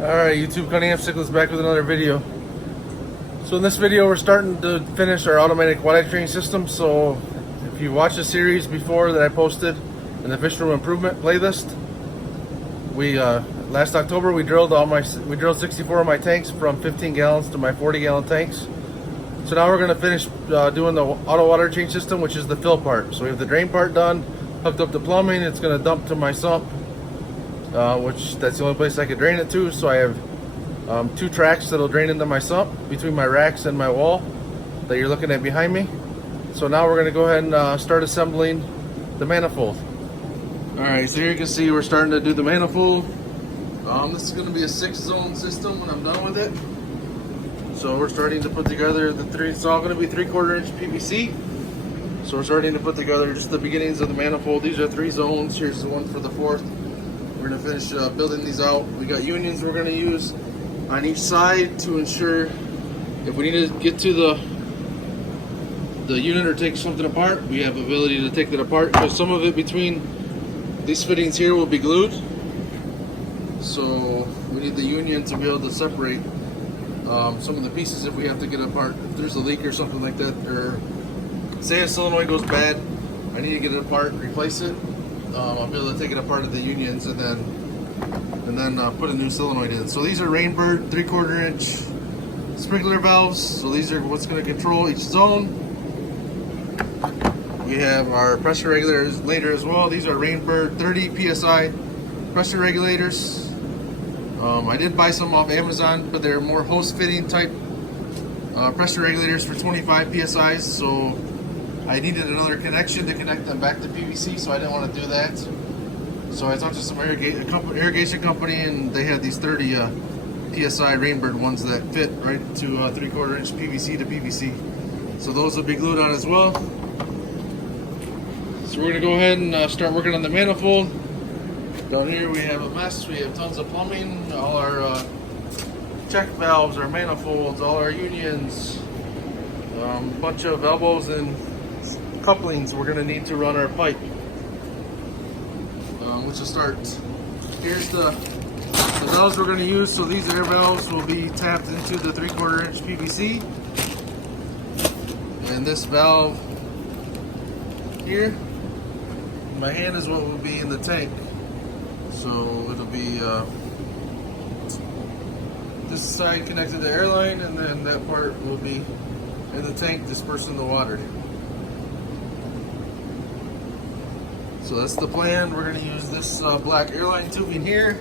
Alright, YouTube, Cunningham Cichlids back with another video. So in this video we're starting to finish our automatic water treating system. So if you watched the series before that I posted in the fish room improvement playlist, we last October we drilled 64 of my tanks from 15 gallons to my 40-gallon tanks. So now we're going to finish doing the auto water change system, which is the fill part. So we have the drain part done, hooked up to plumbing. It's going to dump to my sump, which that's the only place I could drain it to. So I have 2 tracks that'll drain into my sump between my racks and my wall that you're looking at behind me. So now we're going to go ahead and start assembling the manifold. Alright, so here you can see we're starting to do the manifold. This is going to be a 6-zone system when I'm done with it. So we're starting to put together it's all going to be 3/4 inch PVC. So we're starting to put together just the beginnings of the manifold. These are 3 zones. Here's the one for the 4th. We're going to finish building these out. We got unions we're going to use on each side to ensure if we need to get to the unit or take something apart, we have the ability to take it apart, because some of it between these fittings here will be glued. So we need the union to be able to separate some of the pieces if we have to get apart. If there's a leak or something like that, or say a solenoid goes bad, I need to get it apart and replace it. I'll be able to take it apart at the unions and then put a new solenoid in. So these are Rainbird 3/4 inch sprinkler valves. So these are what's going to control each zone. We have our pressure regulators later as well. These are Rainbird 30 psi pressure regulators. I did buy some off Amazon, but they're more hose fitting type pressure regulators for 25 psi's. So I needed another connection to connect them back to PVC, so I didn't want to do that. So I talked to some irrigation company, and they had these 30 psi Rainbird ones that fit right to 3/4 inch PVC to PVC. So those will be glued on as well. So we're going to go ahead and start working on the manifold. Down here we have a mess. We have tons of plumbing, all our check valves, our manifolds, all our unions, a bunch of elbows and couplings we're going to need to run our pipe, which will start. Here's the valves we're going to use. So these air valves will be tapped into the 3/4 inch PVC, and this valve here, my hand, is what will be in the tank. So it'll be this side connected to airline, and then that part will be in the tank dispersing the water. So that's the plan. We're going to use this black airline tubing here.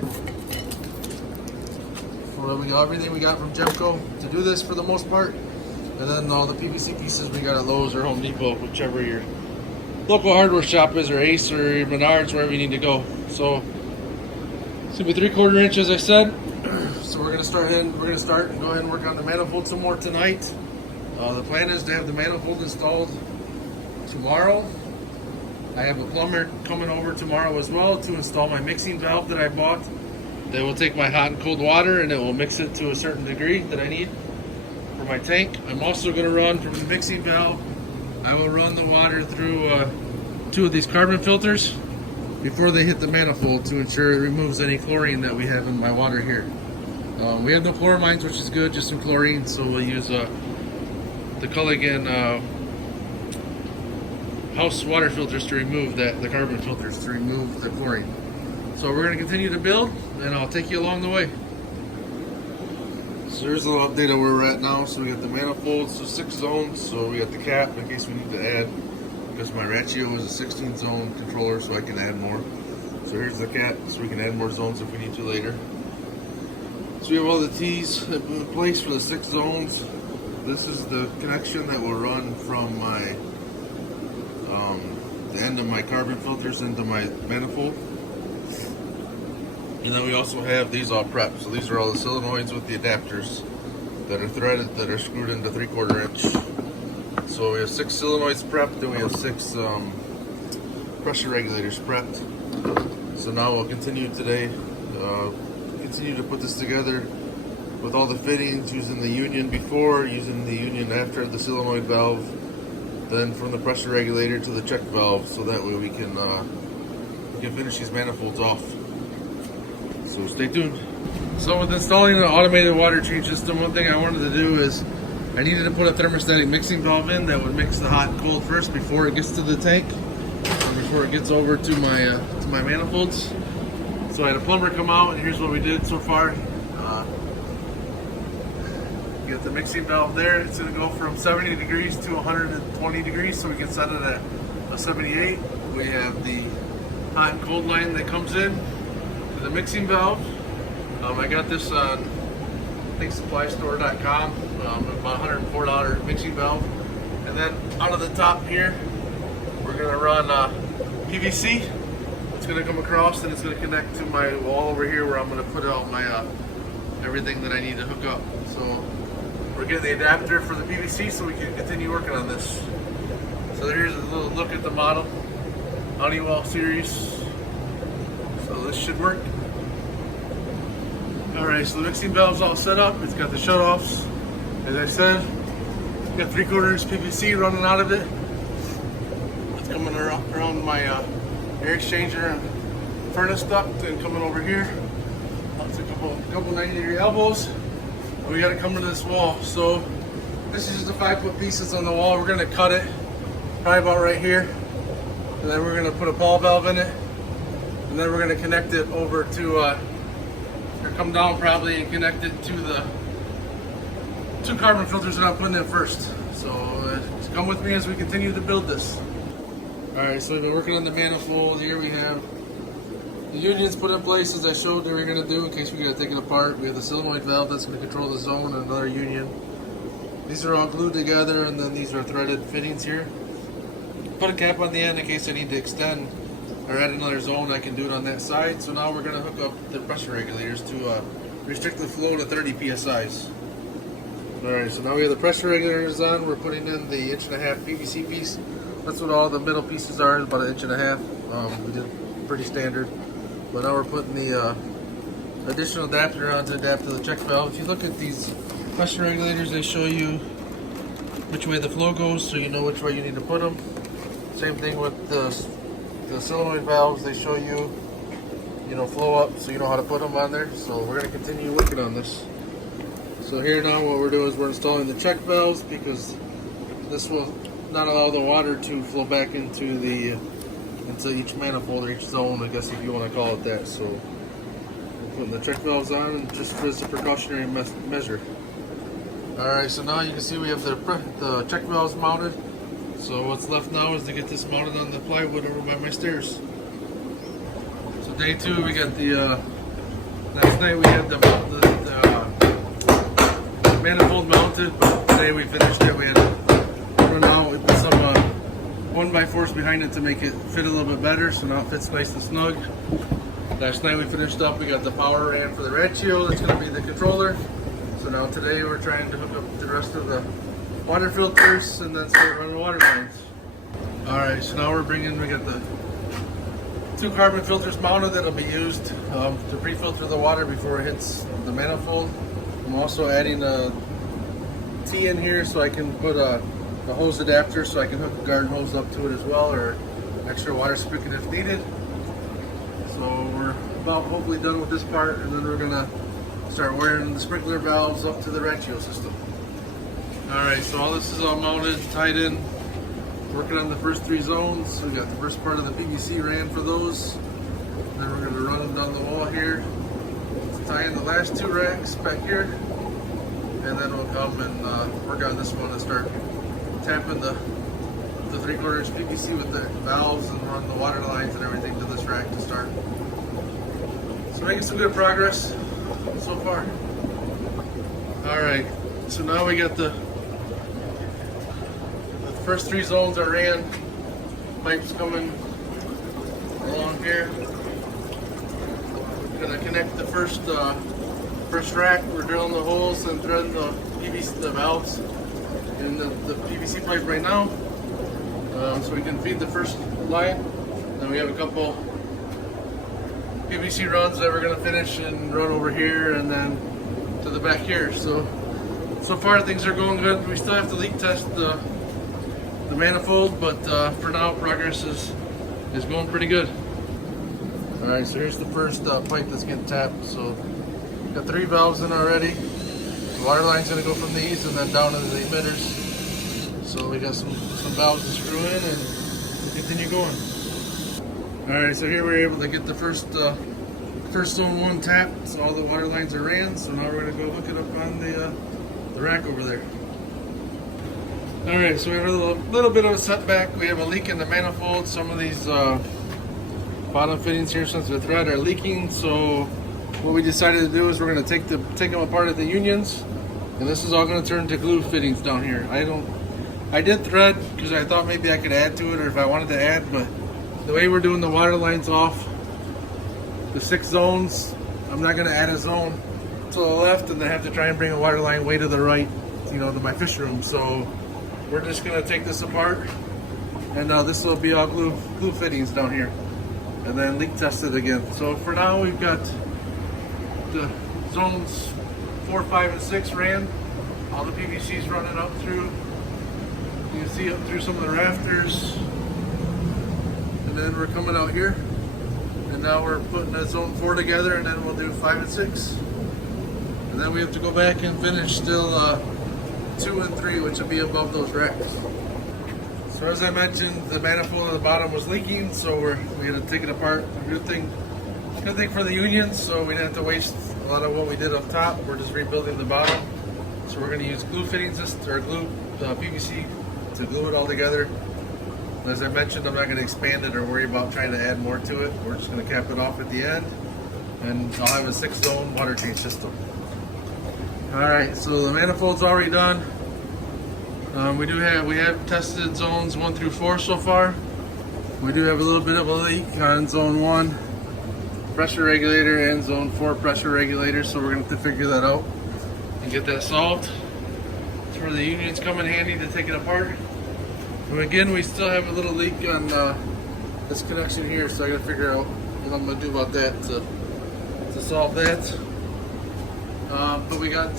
We got everything we got from Gemco to do this for the most part, and then all the PVC pieces we got at Lowe's or Home Depot, whichever your local hardware shop is, or Ace or Menards, wherever you need to go. So it's gonna be 3/4 inch, as I said. So we're gonna start and go ahead and work on the manifold some more tonight. The plan is to have the manifold installed tomorrow. I have a plumber coming over tomorrow as well to install my mixing valve that I bought. That will take my hot and cold water and it will mix it to a certain degree that I need for my tank. I'm also going to run from the mixing valve. I will run the water through 2 of these carbon filters before they hit the manifold to ensure it removes any chlorine that we have in my water here. We have no chloramines, which is good, just some chlorine. So we'll use the Cunningham house water filters to remove the carbon filters to remove the chlorine. So we're going to continue to build, and I'll take you along the way. So here's a little update of where we're at now. So we got the manifold, so 6 zones. So we got the cap in case we need to add, because my Ratio is a 16-zone controller, so I can add more. So here's the cap, so we can add more zones if we need to later. So we have all the T's in place for the 6 zones. This is the connection that will run from my the end of my carbon filters into my manifold. And then we also have these all prepped. So these are all the solenoids with the adapters that are threaded, that are screwed into 3/4 inch. So we have 6 solenoids prepped, and we have 6 pressure regulators prepped. So now we'll continue today, continue to put this together with all the fittings, using the union before, using the union after the solenoid valve, then from the pressure regulator to the check valve, so that way we can finish these manifolds off. So stay tuned. So with installing the automated water change system, one thing I wanted to do is I needed to put a thermostatic mixing valve in that would mix the hot and cold first before it gets to the tank, before it gets over to my manifolds. So I had a plumber come out, and here's what we did so far. You got the mixing valve there. It's going to go from 70 degrees to 120 degrees, so we can set it at a 78. We have the hot and cold line that comes in to the mixing valve. I got this on I think supply-store.com, about $104 mixing valve. And then out of the top here, we're going to run PVC. It's going to come across and it's going to connect to my wall over here where I'm going to put all my everything that I need to hook up. So we're getting the adapter for the PVC so we can continue working on this. So here's a little look at the model, Honeywell series. So this should work. Alright, so the mixing valve's all set up. It's got the shutoffs. As I said, it's got 3/4 PVC running out of it. It's coming around my air exchanger and furnace duct and coming over here. That's a couple 90-degree elbows. We got to come to this wall. So this is just the 5-foot pieces on the wall. We're going to cut it probably about right here. And then we're going to put a ball valve in it. And then we're going to connect it over to or come down probably and connect it to the 2 carbon filters that I'm putting in first. So just come with me as we continue to build this. Alright, so we've been working on the manifold. Here we have the unions put in place as I showed that we're going to do in case we got to take it apart. We have the solenoid valve that's going to control the zone and another union. These are all glued together, and then these are threaded fittings here. Put a cap on the end in case I need to extend or add another zone. I can do it on that side. So now we're going to hook up the pressure regulators to restrict the flow to 30 psi's. Alright, so now we have the pressure regulators on. We're putting in the 1.5" PVC piece. That's what all the middle pieces are, about 1.5". We did pretty standard. But now we're putting the additional adapter on to adapt to the check valve. If you look at these pressure regulators, they show you which way the flow goes, so you know which way you need to put them. Same thing with the solenoid valves. They show you, flow up, so you know how to put them on there. So we're going to continue working on this. So here now what we're doing is we're installing the check valves because this will not allow the water to flow back into each manifold or each zone, I guess if you want to call it that. So we're putting the check valves on just as a precautionary measure. Alright, so now you can see we have the check valves mounted. So what's left now is to get this mounted on the plywood over by my stairs. So day 2 we got the last night we had the manifold mounted, but today we finished it. We had to run out. We put some 1x4s behind it to make it fit a little bit better, so now it fits nice and snug. Last night we finished up. We got the power ram for the ratio. That's going to be the controller. So now today we're trying to hook up the rest of the water filters and then start running water lines. Alright, so now we got the 2 carbon filters mounted that'll be used to pre-filter the water before it hits the manifold. I'm also adding a T in here so I can put a hose adapter so I can hook a garden hose up to it as well, or extra water spigot if needed. So we're about hopefully done with this part, and then we're gonna start wiring the sprinkler valves up to the ratio system. Alright, so all this is all mounted, tied in, working on the first 3 zones. We got the first part of the PVC ran for those. Then we're gonna run them down the wall here. Tie in the last 2 racks back here, and then we'll come and work on this one and start tapping the 3/4 PVC with the valves and run the water lines and everything to this rack to start. So making some good progress so far. Alright, so now we got the first 3 zones are ran. Pipes coming along here. We're gonna connect the first rack. We're drilling the holes and threading the valves in the PVC pipe right now, so we can feed the first line. Then we have a couple PVC runs that we're gonna finish and run over here and then to the back here. So far things are going good. We still have to leak test the manifold, but for now progress is going pretty good. Alright, so here's the first pipe that's getting tapped. So Got 3 valves in already. The water line's gonna go from these and then down into the emitters. So we got some valves to screw in and we'll continue going. Alright, so here we're able to get the first zone 1 tapped, so all the water lines are ran. So now we're gonna go hook it up on the rack over there. Alright, so we have a little bit of a setback. We have a leak in the manifold. Some of these bottom fittings here, since the thread, are leaking. So what we decided to do is we're going to take them apart at the unions, and this is all going to turn to glue fittings down here. I did thread because I thought maybe I could add to it, or if I wanted to add, but the way we're doing the water lines off the 6 zones, I'm not going to add a zone to the left and then have to try and bring a water line way to the right, you know, to my fish room. So we're just going to take this apart, and this will be all glue fittings down here, and then leak test it again. So for now, we've got the zones 4, 5, and 6 ran. All the PVC's running up through. You can see up through some of the rafters, and then we're coming out here, and now we're putting that zone 4 together, and then we'll do 5 and 6, and then we have to go back and finish still 2 and 3, which will be above those racks. So as I mentioned, the manifold at the bottom was leaking, so we had to take it apart. Good thing for the unions, so we didn't have to waste a lot of what we did up top. We're just rebuilding the bottom. So we're going to use glue fittings, or glue PVC, to glue it all together. As I mentioned, I'm not going to expand it or worry about trying to add more to it. We're just going to cap it off at the end, and I'll have a 6-zone water change system. Alright, so the manifold's already done. We have tested zones 1 through 4 so far. We do have a little bit of a leak on zone 1 pressure regulator and zone 4 pressure regulator, so we're going to have to figure that out and get that solved. That's where the unions come in handy to take it apart. And again, we still have a little leak on this connection here, so I got to figure out what I'm going to do about that to solve that. But we got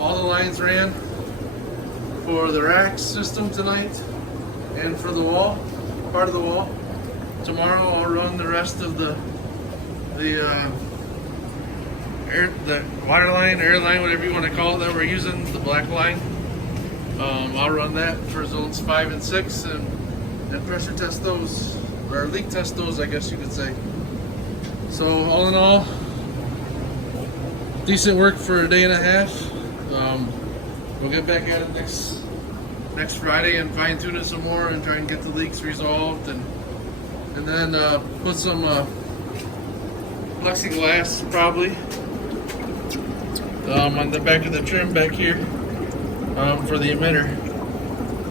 all the lines ran for the rack system tonight and for the wall, part of the wall. Tomorrow I'll run the rest of the water line, air line, whatever you want to call it, that we're using, the black line. I'll run that for zones 5 and 6 and pressure test those, or leak test those, I guess you could say. So all in all, decent work for a day and a half. We'll get back at it next Friday and fine tune it some more and try and get the leaks resolved, and then put some plexiglass probably on the back of the trim back here for the emitter,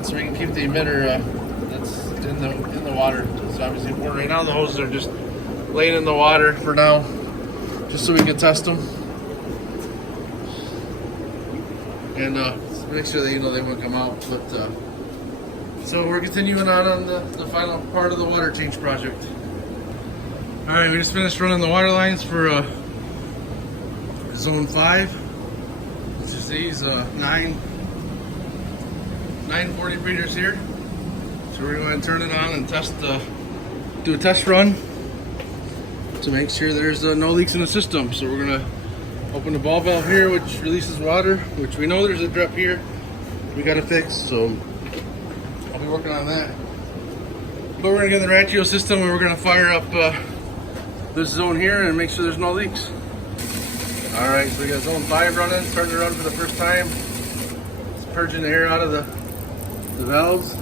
so we can keep the emitter that's in the water. It's obviously important. Right now the hoses are just laying in the water for now, just so we can test them and make sure that they won't come out. But so we're continuing on the final part of the water change project. All right, we just finished running the water lines for zone 5, which is these 940 breeders here. So we're going to turn it on and do a test run to make sure there's no leaks in the system. So we're going to open the ball valve here, which releases water, which we know there's a drip here we got to fix. So I'll be working on that. But we're going to get the ratio system, and we're going to fire up this zone here and make sure there's no leaks. All right, so we got zone 5 running, starting to run for the first time. It's purging the air out of the valves.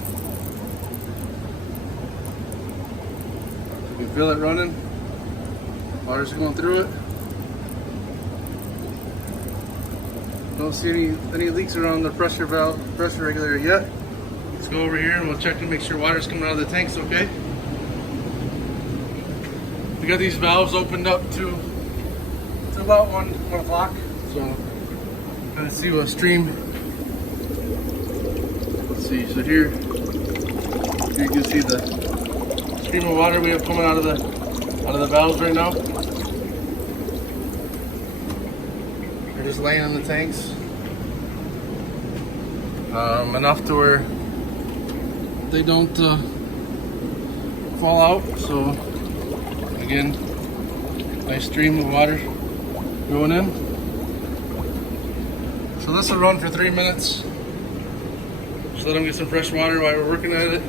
You can feel it running. Water's going through it. Don't see any leaks around the pressure regulator yet. Let's go over here and we'll check to make sure water's coming out of the tanks okay. We got these valves opened up to about 1 o'clock, so let's see what stream. Let's see. So here you can see the stream of water we have coming out of the valves right now. They're just laying in the tanks, enough to where they don't fall out. So again, nice stream of water going in. So this will run for 3 minutes. Just let them get some fresh water while we're working at it.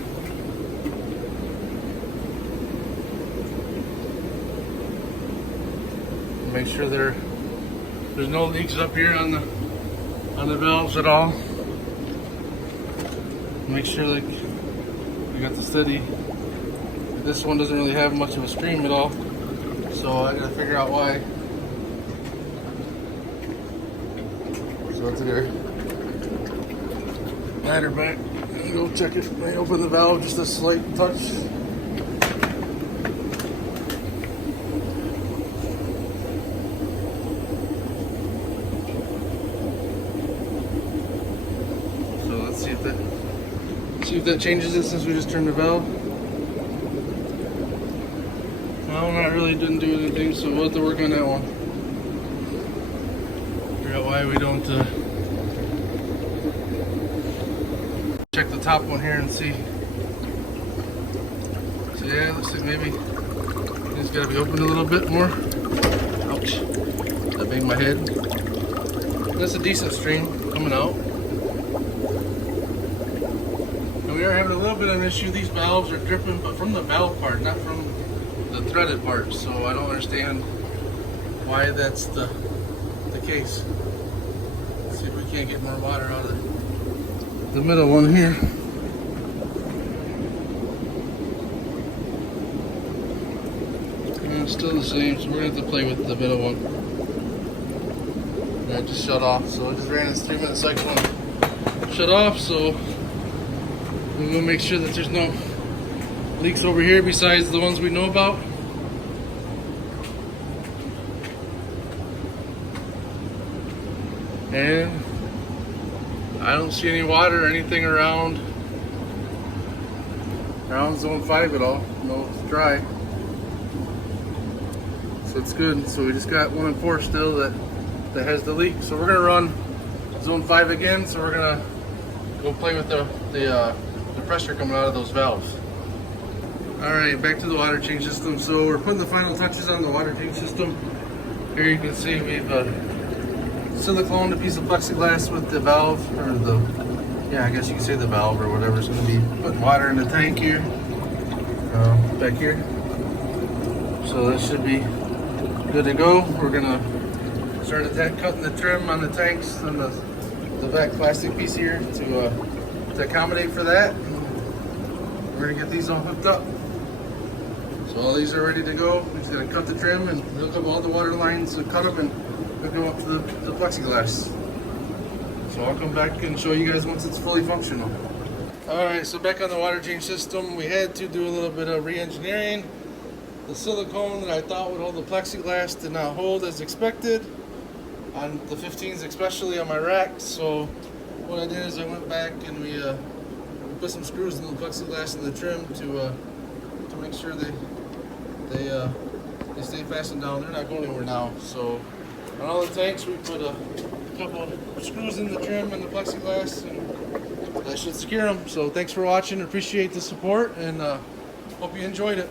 Make sure there's no leaks up here on the valves at all. Make sure like we got the steady. This one doesn't really have much of a stream at all, so I gotta figure out why. So it's there. Ladder back. Go check it. I open the valve just a slight touch. So let's see if that changes it since we just turned the valve. No, not really. Didn't do anything. So we'll have to work on that one. Figure out why we don't. Check the top one here and see. So yeah, it looks like maybe it's got to be opened a little bit more. Ouch! That banged my head. That's a decent stream coming out. And we are having a little bit of an issue. These valves are dripping, but from the valve part, not from the threaded part. So I don't understand why that's the case. Let's see if we can't get more water out of it. The middle one here. And it's still the same, so we're gonna have to play with the middle one. And it just shut off, so I just ran this 3-minute cycle and shut off. So we're gonna make sure that there's no leaks over here besides the ones we know about. And I don't see any water or anything around zone 5 at all. No, it's dry. So it's good. So we just got 1 and 4 still that has the leak. So we're gonna run zone 5 again. So we're gonna go play with the pressure coming out of those valves. All right, back to the water change system. So we're putting the final touches on the water change system. Here you can see we've silicone a piece of plexiglass with the valve, or I guess you can say the valve or whatever. It's going to be putting water in the tank here, back here. So that should be good to go. We're going to start cutting the trim on the tanks and the back plastic piece here to accommodate for that. We're going to get these all hooked up. So all these are ready to go. We're just going to cut the trim and hook up all the water lines, and cut them and hook them up to the plexiglass. So I'll come back and show you guys once it's fully functional. Alright, so back on the water change system, we had to do a little bit of re-engineering. The silicone that I thought would hold the plexiglass did not hold as expected, on the 15s especially on my rack. So what I did is I went back and we put some screws in the plexiglass and the trim to make sure they stay fastened down. They're not going anywhere now. So on all the tanks we put a couple of screws in the trim and the plexiglass, and that should secure them. So thanks for watching. Appreciate the support, and hope you enjoyed it.